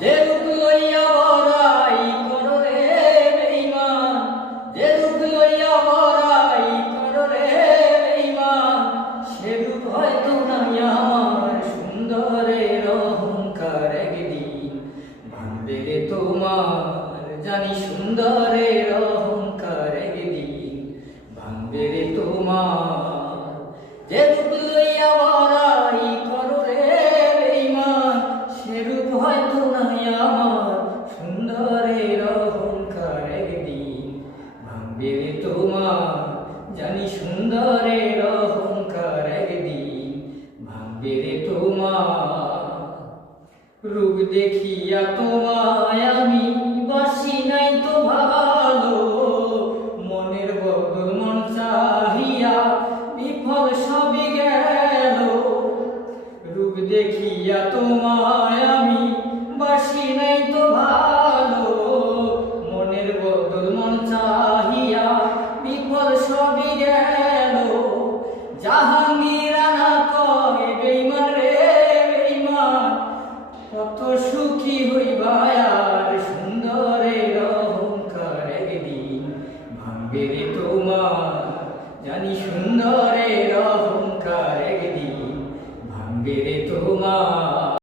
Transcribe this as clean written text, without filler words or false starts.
যে রূপ লইয়া বড়াই করো রে বেঈমান, যে রূপ লইয়া বড়াই করো রে বেঈমান, সে রূপ হয়তো নাই আমার সুন্দরের অহংকার একদিন ভাঙবে রে তোমার, জানি সুন্দরের অহংকার একদিন ভাঙবে রে তোমার। যে রূপ লইয়া বড়াই করো রে বেঈমান, সে রূপ হয়তো নাই আমার সুন্দরের অহংকার একদিন ভাঙবে রে তোমার, জানি সুন্দরের অহংকার একদিন ভাঙবে রে তোমার। রূপ দেখিয়া তোমায় আমি বাসি নাই তো ভালো, মনের বদল মন চাহিয়া বিফল সবই গেল। রূপ দেখিয়া তোমায় আমি বাসি নাই তো ভালো, মনের বদল মন চাহিয়া বিফল সবই গেল। জাহাঙ্গীর আনা কয় বেঈমান রে বেঈমান, কত সুখী হইবা আর সুন্দরের অহংকার একদিন ভাঙবে রে তোমার, জানি সুন্দরের অহংকার একদিন ভাঙবে রে তোমার।